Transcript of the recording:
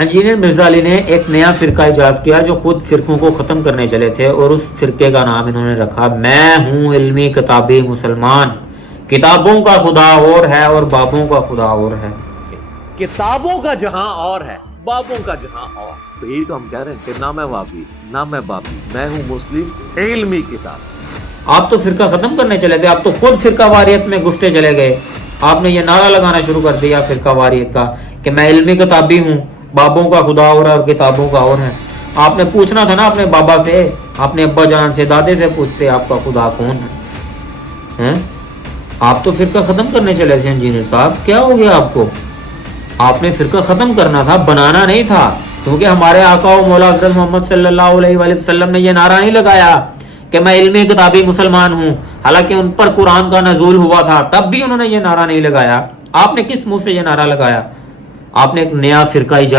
Engineer Mirza علی نے ایک نیا فرقہ ایجاد کیا جو خود فرقوں کو ختم کرنے چلے تھے، اور اس فرقے کا نام انہوں نے رکھا میں ہوں علمی کتابی مسلمان۔ کتابوں کا خدا اور ہے اور بابوں کا خدا اور ہے۔ کتابوں کا جہاں اور ہے، بابوں کا جہاں اور۔ تو یہی تو ہم کہہ رہے ہیں کہ نہ میں وابی نہ میں بابی، میں ہوں مسلم علمی کتاب۔ آپ تو فرقہ ختم کرنے چلے تھے، آپ تو خود فرقہ واریت میں گھستے چلے گئے۔ آپ نے یہ نعرہ لگانا شروع کر دیا فرقہ واریت کا کہ میں علمی کتابی ہوں، بابوں کا خدا اور ہے اور کتابوں کا اور ہے۔ آپ نے پوچھنا تھا نا اپنے بابا سے، اپنے ابا جان سے، دادے سے پوچھتے آپ کا خدا کون ہے۔ آپ تو فرقہ ختم کرنے چلے تھے انجینئر صاحب، کیا ہو گیا آپ کو؟ آپ نے فرقہ ختم کرنا تھا، بنانا نہیں تھا، کیونکہ ہمارے آقا و مولا حضرت محمد صلی اللہ علیہ وآلہ وسلم نے یہ نعرہ نہیں لگایا کہ میں علمی کتابی مسلمان ہوں، حالانکہ ان پر قرآن کا نزول ہوا تھا، تب بھی انہوں نے یہ نعرہ نہیں لگایا۔ آپ نے کس منہ سے یہ نعرہ لگایا؟ آپ نے ایک نیا فرقہ ایجاد